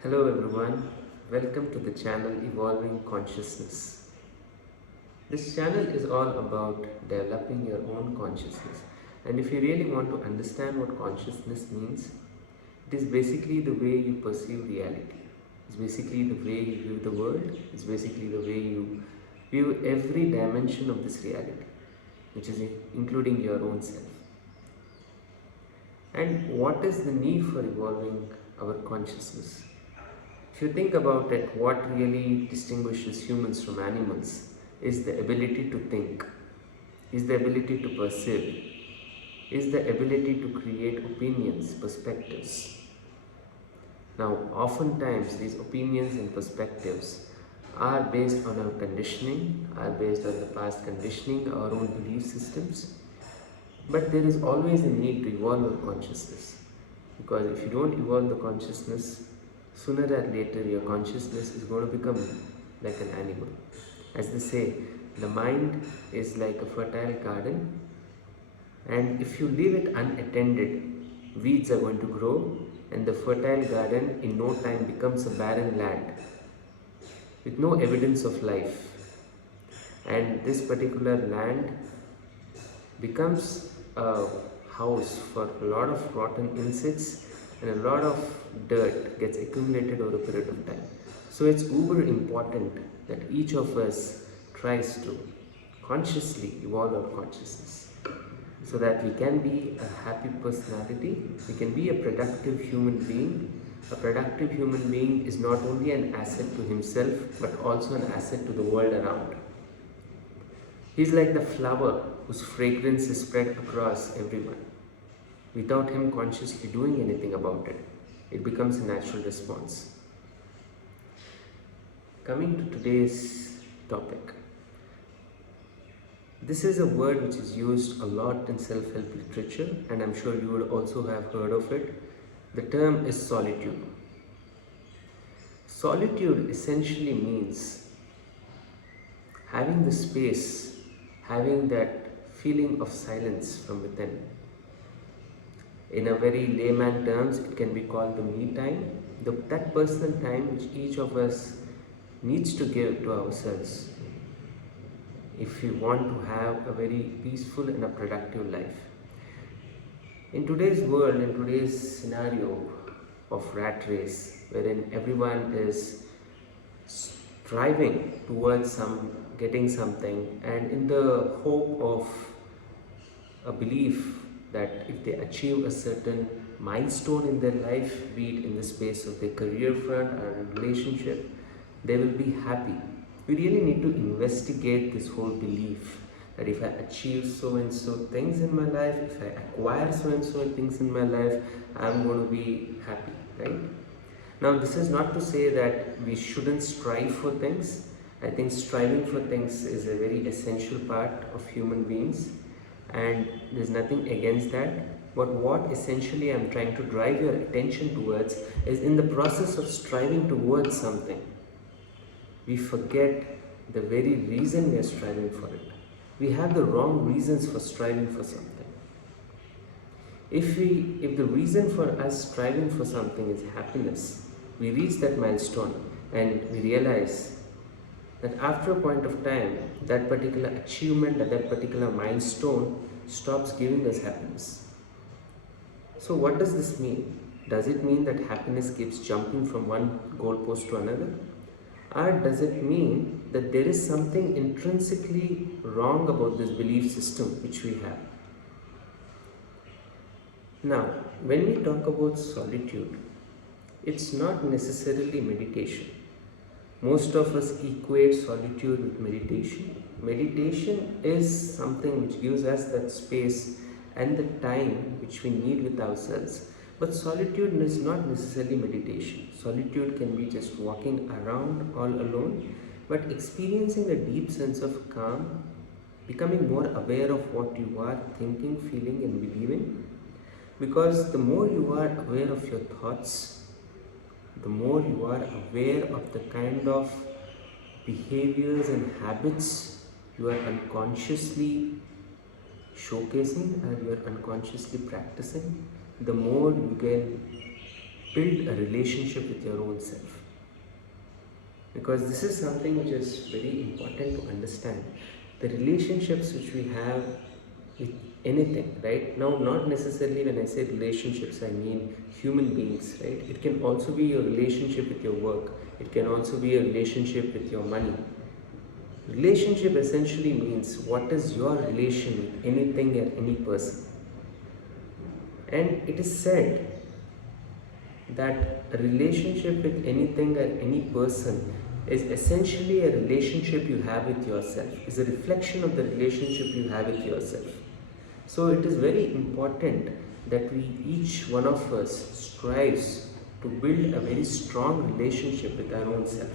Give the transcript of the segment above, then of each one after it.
Hello everyone, welcome to the channel Evolving Consciousness. This channel is all about developing your own consciousness, and if you really want to understand what consciousness means, it is basically the way you perceive reality. It's basically the way you view the world, it's basically the way you view every dimension of this reality, which is including your own self. And what is the need for evolving our consciousness? If you think about it, what really distinguishes humans from animals is the ability to think, is the ability to perceive, is the ability to create opinions, perspectives. Now, oftentimes these opinions and perspectives are based on our conditioning, are based on the past conditioning, our own belief systems. But there is always a need to evolve our consciousness. Because if you don't evolve the consciousness, sooner or later your consciousness is going to become like an animal. As they say, the mind is like a fertile garden, and if you leave it unattended, weeds are going to grow, and the fertile garden in no time becomes a barren land with no evidence of life. And this particular land becomes a house for a lot of rotten insects, and a lot of dirt gets accumulated over a period of time. So it's uber important that each of us tries to consciously evolve our consciousness so that we can be a happy personality, we can be a productive human being. A productive human being is not only an asset to himself but also an asset to the world around. He's like the flower whose fragrance is spread across everyone. Without him consciously doing anything about it, it becomes a natural response. Coming to today's topic. This is a word which is used a lot in self-help literature, and I'm sure you would also have heard of it. The term is solitude. Solitude essentially means having the space, having that feeling of silence from within. In a very layman terms, it can be called the me time, that personal time which each of us needs to give to ourselves if we want to have a very peaceful and a productive life. In today's world, in today's scenario of rat race, wherein everyone is striving towards getting something, and in the hope of a belief that if they achieve a certain milestone in their life, be it in the space of their career front or a relationship, they will be happy. We really need to investigate this whole belief that if I achieve so and so things in my life, if I acquire so and so things in my life, I'm going to be happy, right? Now, this is not to say that we shouldn't strive for things. I think striving for things is a very essential part of human beings, and there's nothing against that. But what essentially I'm trying to drive your attention towards is, in the process of striving towards something, we forget the very reason we are striving for it. We have the wrong reasons for striving for something. If the reason for us striving for something is happiness, we reach that milestone and we realize that after a point of time, that particular achievement, that particular milestone stops giving us happiness. So what does this mean? Does it mean that happiness keeps jumping from one goalpost to another? Or does it mean that there is something intrinsically wrong about this belief system which we have? Now, when we talk about solitude, it's not necessarily meditation. Most of us equate solitude with meditation. Meditation is something which gives us that space and the time which we need with ourselves. But solitude is not necessarily meditation. Solitude can be just walking around all alone, but experiencing a deep sense of calm, becoming more aware of what you are thinking, feeling, and believing. Because the more you are aware of your thoughts, the more you are aware of the kind of behaviors and habits you are unconsciously showcasing or you are unconsciously practicing, the more you can build a relationship with your own self, because this is something which is very important to understand. The relationships which we have with anything, right? Now, not necessarily when I say relationships, I mean human beings, right? It can also be your relationship with your work, it can also be a relationship with your money. Relationship essentially means what is your relation with anything or any person. And it is said that a relationship with anything or any person is essentially a relationship you have with yourself, is a reflection of the relationship you have with yourself. So it is very important that we, each one of us, strives to build a very strong relationship with our own self.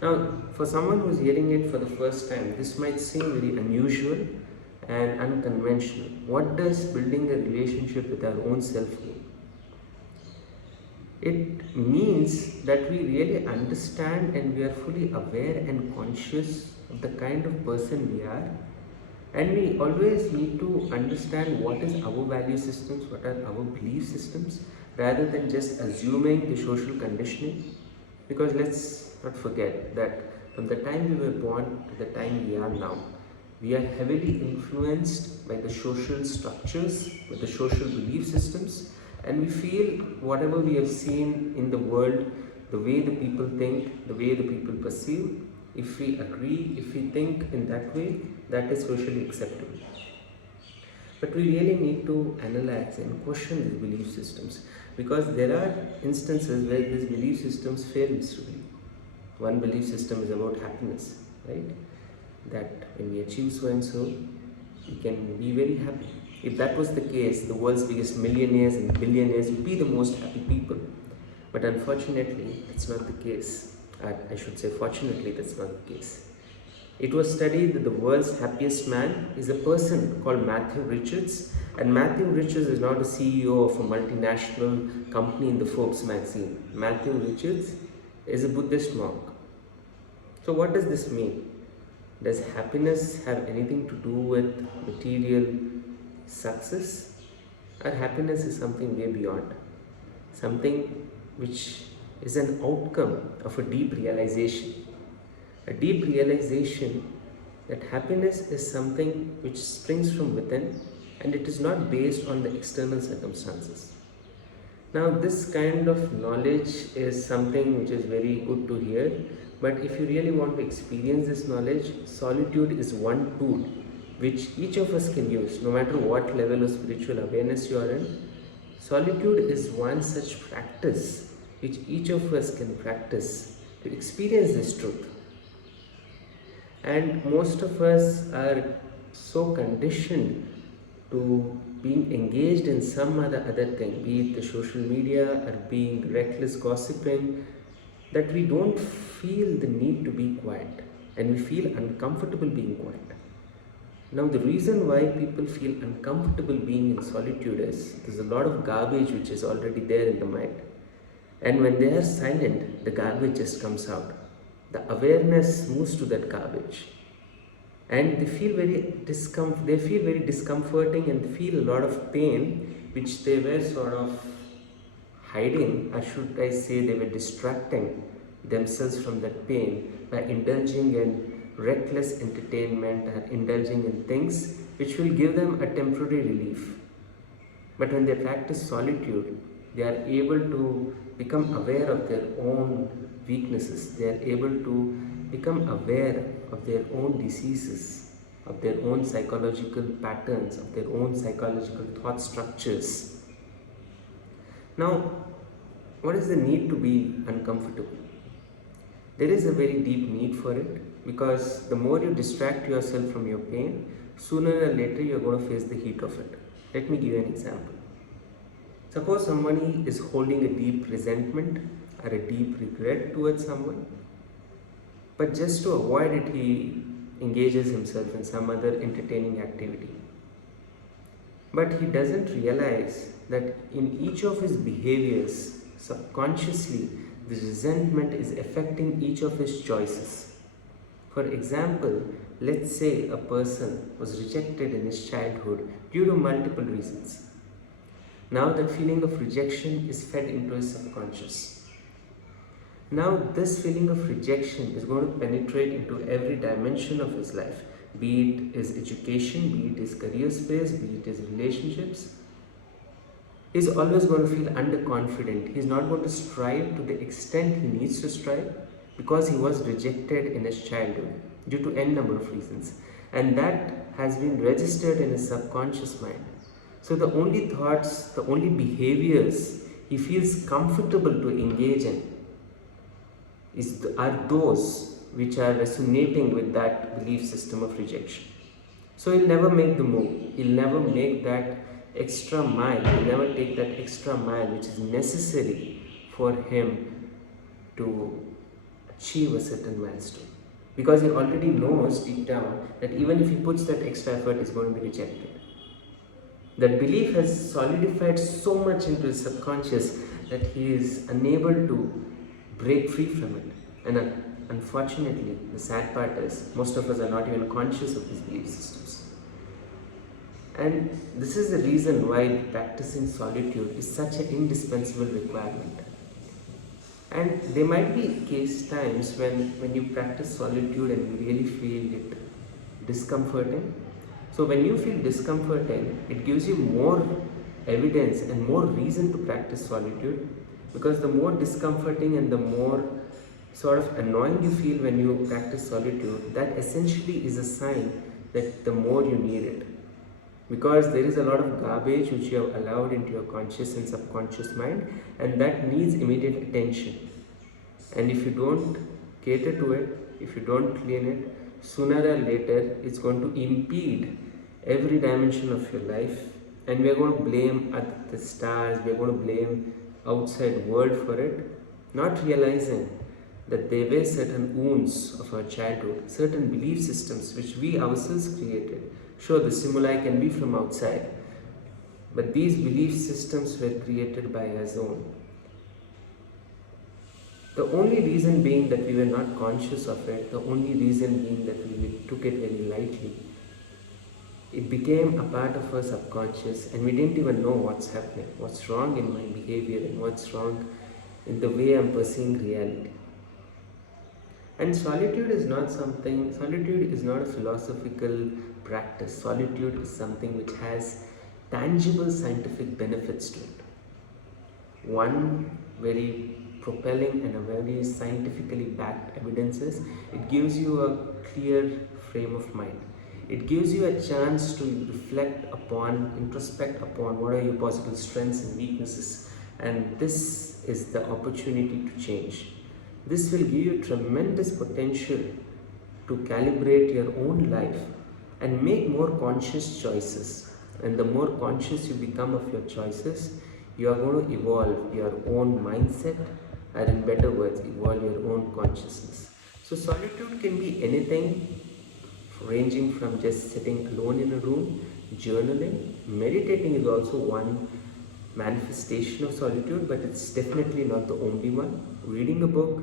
Now, for someone who's hearing it for the first time, this might seem very unusual and unconventional. What does building a relationship with our own self mean? It means that we really understand and we are fully aware and conscious of the kind of person we are, and we always need to understand what is our value systems, what are our belief systems, rather than just assuming the social conditioning. Because let's not forget that from the time we were born to the time we are now, we are heavily influenced by the social structures, by the social belief systems, and we feel whatever we have seen in the world, the way the people think, the way the people perceive, if we agree, if we think in that way, that is socially acceptable. But we really need to analyze and question these belief systems, because there are instances where these belief systems fail miserably. One belief system is about happiness, right? That when we achieve so and so, we can be very happy. If that was the case, the world's biggest millionaires and billionaires would be the most happy people. But unfortunately, that's not the case. I should say, fortunately, that's not the case. It was studied that the world's happiest man is a person called Matthew Richards, and Matthew Richards is not a CEO of a multinational company in the Forbes magazine. Matthew Richards is a Buddhist monk. So, what does this mean? Does happiness have anything to do with material success? Or happiness is something way beyond, something which is an outcome of a deep realization. A deep realization that happiness is something which springs from within and it is not based on the external circumstances. Now, this kind of knowledge is something which is very good to hear, but if you really want to experience this knowledge, solitude is one tool which each of us can use, no matter what level of spiritual awareness you are in. Solitude is one such practice which each of us can practice to experience this truth. And most of us are so conditioned to being engaged in some other thing, be it the social media or being reckless gossiping, that we don't feel the need to be quiet and we feel uncomfortable being quiet. Now, the reason why people feel uncomfortable being in solitude is there's a lot of garbage which is already there in the mind. And when they are silent, the garbage just comes out. The awareness moves to that garbage. And they feel very discomforting and they feel a lot of pain which they were sort of hiding, or should I say they were distracting themselves from that pain by indulging in reckless entertainment or indulging in things which will give them a temporary relief. But when they practice solitude, they are able to become aware of their own weaknesses. They are able to become aware of their own diseases, of their own psychological patterns, of their own psychological thought structures. Now, what is the need to be uncomfortable? There is a very deep need for it, because the more you distract yourself from your pain, sooner or later you are going to face the heat of it. Let me give you an example. Suppose somebody is holding a deep resentment or a deep regret towards someone, but just to avoid it, he engages himself in some other entertaining activity. But he doesn't realize that in each of his behaviors, subconsciously, the resentment is affecting each of his choices. For example, let's say a person was rejected in his childhood due to multiple reasons. Now that feeling of rejection is fed into his subconscious. Now this feeling of rejection is going to penetrate into every dimension of his life, be it his education, be it his career space, be it his relationships. He's always going to feel underconfident. He's not going to strive to the extent he needs to strive because he was rejected in his childhood due to n number of reasons. And that has been registered in his subconscious mind. So the only thoughts, the only behaviors he feels comfortable to engage in are those which are resonating with that belief system of rejection. So he'll never make the move. He'll never make that extra mile. He'll never take that extra mile which is necessary for him to achieve a certain milestone. Because he already knows deep down that even if he puts that extra effort, he's going to be rejected. That belief has solidified so much into his subconscious that he is unable to break free from it. And unfortunately, the sad part is most of us are not even conscious of these belief systems. And this is the reason why practicing solitude is such an indispensable requirement. And there might be times when you practice solitude and you really feel it discomforting. So when you feel discomforting, it gives you more evidence and more reason to practice solitude, because the more discomforting and the more sort of annoying you feel when you practice solitude, that essentially is a sign that the more you need it. Because there is a lot of garbage which you have allowed into your conscious and subconscious mind, and that needs immediate attention. And if you don't cater to it, if you don't clean it, sooner or later it's going to impede every dimension of your life, and we are going to blame the stars, we are going to blame outside world for it, not realizing that there were certain wounds of our childhood, certain belief systems which we ourselves created. Sure, the stimuli can be from outside, but these belief systems were created by us own. The only reason being that we were not conscious of it, the only reason being that we took it very lightly. It became a part of our subconscious, and we didn't even know what's happening, what's wrong in my behavior, and what's wrong in the way I'm perceiving reality. And solitude is not a philosophical practice. Solitude is something which has tangible scientific benefits to it. One very propelling and a very scientifically backed evidence is it gives you a clear frame of mind. It gives you a chance to reflect upon, introspect upon what are your possible strengths and weaknesses, and this is the opportunity to change. This will give you tremendous potential to calibrate your own life and make more conscious choices. And the more conscious you become of your choices, you are going to evolve your own mindset, or in better words, evolve your own consciousness. So solitude can be anything, ranging from just sitting alone in a room, journaling. Meditating is also one manifestation of solitude, but it's definitely not the only one. Reading a book,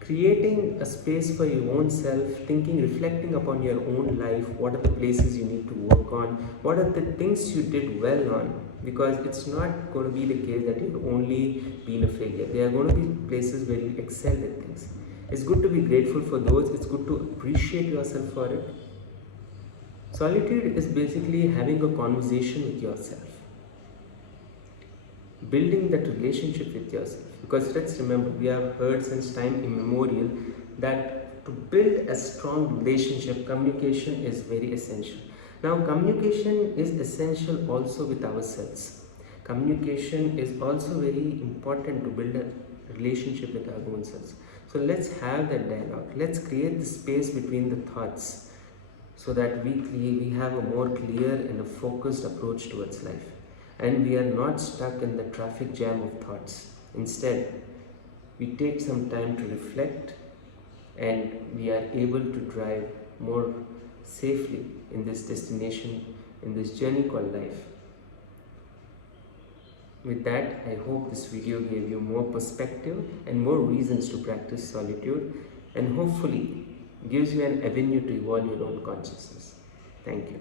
creating a space for your own self, thinking, reflecting upon your own life, what are the places you need to work on, what are the things you did well on, because it's not going to be the case that you've only been a failure. There are going to be places where you excel at things. It's good to be grateful for those, it's good to appreciate yourself for it. Solitude is basically having a conversation with yourself, building that relationship with yourself. Because let's remember, we have heard since time immemorial that to build a strong relationship, communication is very essential. Now, communication is essential also with ourselves. Communication is also very important to build a relationship with our own selves. So let's have that dialogue. Let's create the space between the thoughts so that we have a more clear and a focused approach towards life. And we are not stuck in the traffic jam of thoughts. Instead, we take some time to reflect, and we are able to drive more safely in this destination, in this journey called life. With that, I hope this video gave you more perspective and more reasons to practice solitude, and hopefully gives you an avenue to evolve your own consciousness. Thank you.